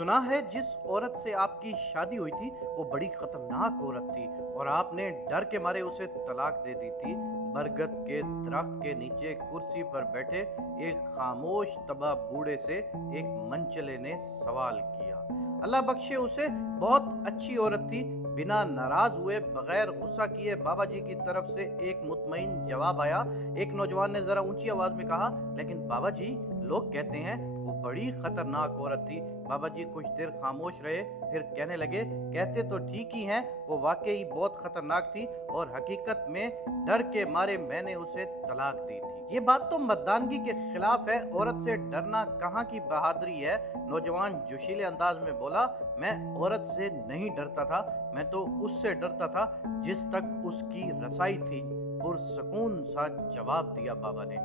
सुना है जिस औरत से आपकी शादी हुई थी वो बड़ी खतरनाक औरत थी और आपने डर के मारे उसे तलाक दे दी थी। बरगद के दरख्त के नीचे कुर्सी पर बैठे एक खामोश तबाह बूढ़े से एक मनचले ने सवाल किया। अल्लाह बख्शे उसे, बहुत अच्छी औरत थी। बिना नाराज हुए, बगैर गुस्सा किए बाबा जी की तरफ से एक मुतमईन जवाब आया। एक नौजवान ने जरा ऊंची आवाज में कहा, लेकिन बाबा जी, लोग कहते हैं वो बड़ी खतरनाक औरत थी। बाबा जी कुछ देर खामोश रहे, फिर कहने लगे, कहते तो ठीक ही हैं, वो वाकई बहुत खतरनाक थी और हकीकत में डर के मारे मैंने उसे तलाक दी थी। ये बात तो मर्दानगी के खिलाफ है, औरत से डरना कहाँ की बहादुरी है। नौजवान जोशीले अंदाज में बोला, मैं औरत से नहीं डरता था, मैं तो उससे डरता था जिस तक उसकी रसाई थी। पुरसकून सा जवाब दिया बाबा ने।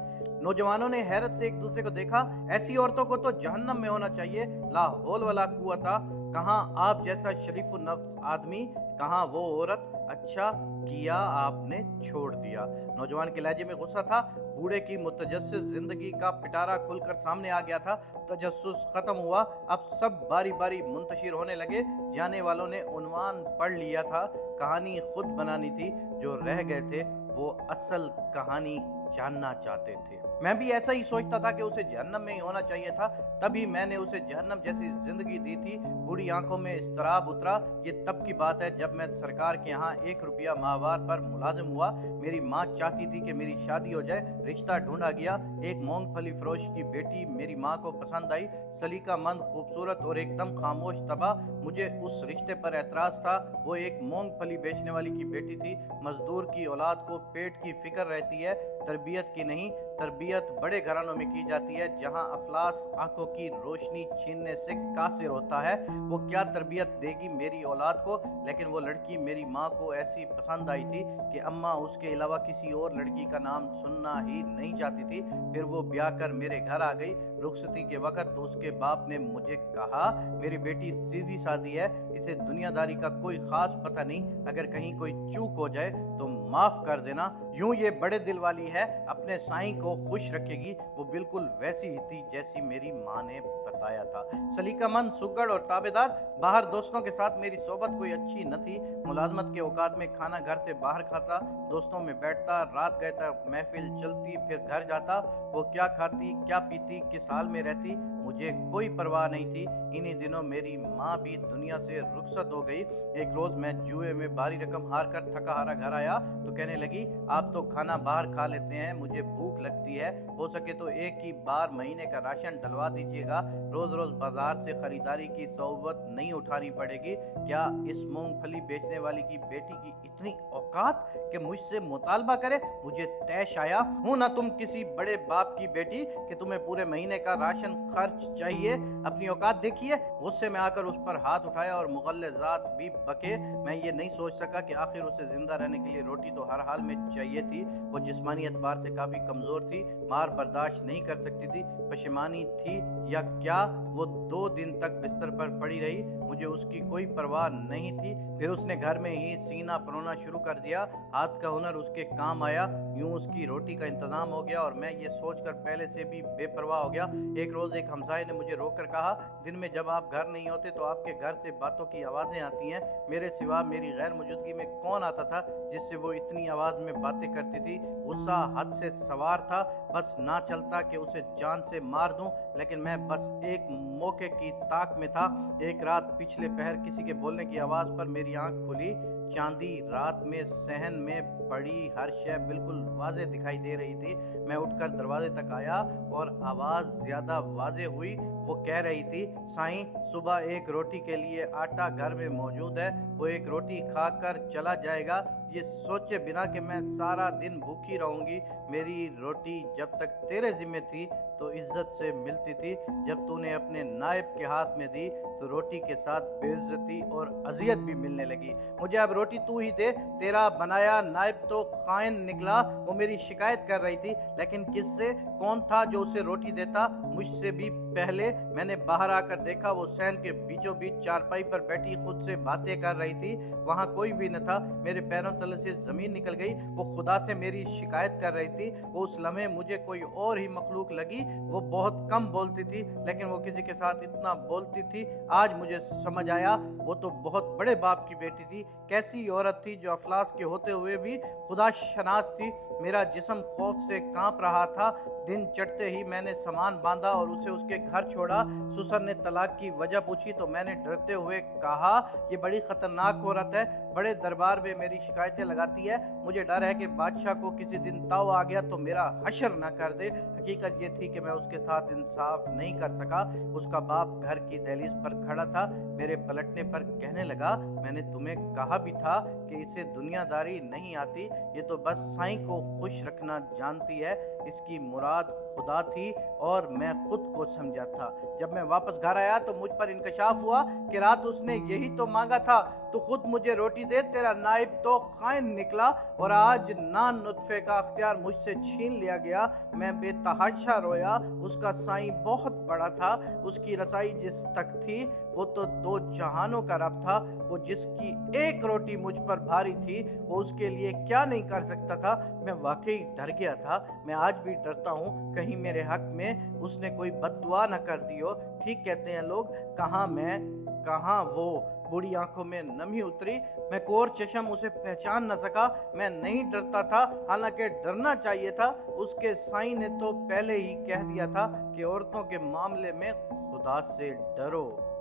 नौजवानों ने हैरत से एक दूसरे को देखा। ऐसी औरतों को तो जहन्नम में होना चाहिए। ला हौल वला कुव्वता, कहाँ आप जैसा शरीफुन नफ्स आदमी, कहाँ वो औरत। अच्छा किया आपने छोड़ दिया। नौजवान के लहजे में गुस्सा था। बूढ़े की मुतजस्सिस जिंदगी का पिटारा खुलकर सामने आ गया था। तजस्सुस खत्म हुआ, अब सब बारी बारी मुंतशिर होने लगे। जाने वालों ने उन्वान पढ़ लिया था, कहानी खुद बनानी थी। जो रह गए थे वो असल कहानी जानना चाहते थे। मैं भी ऐसा ही सोचता था कि उसे जहन्नम में ही होना चाहिए था, तभी मैंने उसे जहन्नम जैसी जिंदगी दी थी। बूढ़ी आंखों में इस्तराब उतरा। ये तब की बात है जब मैं सरकार के यहाँ 1 रुपया माहवार पर मुलाजिम हुआ। मेरी माँ चाहती थी कि मेरी शादी हो जाए। रिश्ता ढूंढा गया। एक मूंगफली फरोश की बेटी मेरी माँ को पसंद आई। सलीका मंद, खूबसूरत और एकदम खामोश तबाह। मुझे उस रिश्ते पर एतराज था। वो एक मूंगफली बेचने वाली की बेटी थी। मजदूर की औलाद को पेट की फिक्र रहती है, तरबियत की नहीं। तरबियत बड़े घरानों में की जाती है जहां अफलास आंखों की रोशनी छीनने से कासिर होता है। वो क्या तरबियत देगी मेरी औलाद को। लेकिन वो लड़की मेरी माँ को ऐसी पसंद आई थी कि अम्मा उसके अलावा किसी और लड़की का नाम सुनना ही नहीं चाहती थी। फिर वो ब्याह कर मेरे घर आ गई। रुखसती के वक्त उसके बाप ने मुझे कहा, मेरी बेटी सीधी सादी है, इसे दुनियादारी का कोई खास पता नहीं, अगर कहीं कोई चूक हो जाए तो माफ कर देना। यूं ये बड़े दिल वाली है, अपने साईं को खुश रखेगी। वो बिल्कुल वैसी ही थी जैसी मेरी माँ ने बताया था। सलीकामंद, सुगड़ और ताबेदार। बाहर दोस्तों के साथ मेरी सोबत कोई अच्छी न थी। मुलाजमत के औकात में खाना घर से बाहर खाता, दोस्तों में बैठता, रात गए तक महफिल चलती, फिर घर जाता। वो क्या खाती, क्या पीती, किस हाल में रहती, मुझे कोई परवाह नहीं थी। इन्हीं दिनों मेरी माँ भी दुनिया से रुखसत हो गई। एक रोज मैं जुए में भारी रकम हार कर थका हारा घर आया तो कहने लगी, आप तो खाना बाहर खा लेते हैं, मुझे भूख लगती है, हो सके तो एक ही बार महीने का राशन डलवा दीजिएगा। रोज रोज बाजार से खरीदारी की सोबत नहीं उठानी पड़ेगी। क्या इस मूंगफली बेचने वाली की बेटी की इतनी औकात कि मुझसे मुतालबा करे। मुझे तैश आया, हूं ना तुम किसी बड़े बाप की बेटी कि तुम्हें पूरे महीने का राशन खर्च चाहिए। अपनी औकात देखिए। गुस्से में आकर उस पर हाथ उठाया और मुगल्लज़ात भी बके। मैं ये नहीं सोच सका कि आखिर उसे जिंदा रहने के लिए रोटी तो हर हाल में चाहिए थी। वो जिस्मानी एतबार से काफी कमजोर थी, मार बर्दाश्त नहीं कर सकती थी। पशेमानी थी या क्या, वो 2 दिन तक बिस्तर पर पड़ी रही। मुझे उसकी कोई परवाह नहीं थी। फिर उसने घर में ही सीना परोना शुरू कर दिया। हाथ का हुनर उसके काम आया। यूं उसकी रोटी का इंतजाम हो गया और मैं ये सोचकर पहले से भी बेपरवाह हो गया। एक रोज एक हमसाये ने मुझे रोककर कहा, दिन में जब आप घर नहीं होते तो आपके घर से बातों की आवाजें आती हैं। मेरे सिवा मेरी गैर मौजूदगी में कौन आता था जिससे वो इतनी आवाज में बातें करती थी। गुस्सा हद से सवार था। बस ना चलता कि उसे जान से मार दूं, लेकिन मैं बस एक मौके की ताक में था। एक रात पिछले पहर किसी के बोलने की आवाज पर मेरी आंख खुली। चांदी रात में सहन में पड़ी हर शय बिल्कुल वाजे दिखाई दे रही थी। मैं उठकर दरवाजे तक आया और आवाज ज्यादा वाजे हुई। वो कह रही थी, साईं, सुबह एक रोटी के लिए आटा घर में मौजूद है, वो एक रोटी खाकर चला जाएगा। ये सोचे बिना कि मैं सारा दिन भूखी रहूंगी। मेरी रोटी जब तक तेरे जिम्मे थी तो इज्जत से मिलती थी, जब तूने अपने नायब के हाथ में दी तो रोटी के साथ बेइज्जती और अजियत भी मिलने लगी। मुझे अब रोटी तू ही दे, तेरा बनाया नायब तो खाइन निकला। वो मेरी शिकायत कर रही थी, लेकिन किससे, कौन था जो उसे रोटी देता। मुझसे भी पहले मैंने बाहर आकर देखा वो सहन के बीचों बीच चारपाई पर बैठी खुद से बातें कर रही थी। वहाँ कोई भी न था। मेरे पैरों तले से ज़मीन निकल गई। वो खुदा से मेरी शिकायत कर रही थी। वो उस लम्हे मुझे कोई और ही मखलूक लगी। वो बहुत कम बोलती थी, लेकिन वो किसी के साथ इतना बोलती थी। आज मुझे समझ आया, वो तो बहुत बड़े बाप की बेटी थी। कैसी औरत थी जो अफलास के होते हुए भी खुदा शनास थी। मेरा जिस्म खौफ से कांप रहा था। दिन चढ़ते ही मैंने सामान बांधा और उसे उसके घर छोड़ा। सुसर ने तलाक की वजह पूछी तो मैंने डरते हुए कहा, ये बड़ी खतरनाक औरत है, बड़े दरबार में मेरी शिकायतें लगाती है। मुझे डर है कि बादशाह को किसी दिन ताव आ गया तो मेरा हशर ना कर दे। हकीकत ये थी कि मैं उसके साथ इंसाफ नहीं कर सका। उसका बाप घर की दहलीज पर खड़ा था। मेरे पलटने पर कहने लगा, मैंने तुम्हें कहा भी था कि इसे दुनियादारी नहीं आती। ये तो बस साईं को खुश रखना जानती है। इसकी मुराद खुदा थी और मैं खुद को समझा था। जब मैं वापस घर आया तो मुझ पर इंकशाफ हुआ कि रात उसने यही तो मांगा था, तो खुद मुझे रोटी दे। तेरा नाइब तो खाइन निकला और आज नान नुत्फे का अख्तियार मुझसे छीन लिया गया। मैं बेतहाशा रोया। उसका साईं बहुत बड़ा था। उसकी रसाई जिस तक थी वो तो दो जहानों का रब था। वो जिसकी एक रोटी मुझ पर भारी थी, वो उसके लिए क्या नहीं कर सकता था। मैं वाकई डर गया था। मैं आज भी डरता हूँ, कहीं मेरे हक में उसने कोई बद्दुआ न कर दी हो। ठीक कहते हैं लोग, कहाँ मैं कहाँ वो। बूढ़ी आंखों में नमी उतरी। मैं कोर चश्म उसे पहचान न सका। मैं नहीं डरता था, हालांकि डरना चाहिए था। उसके साईं ने तो पहले ही कह दिया था कि औरतों के मामले में खुदा से डरो।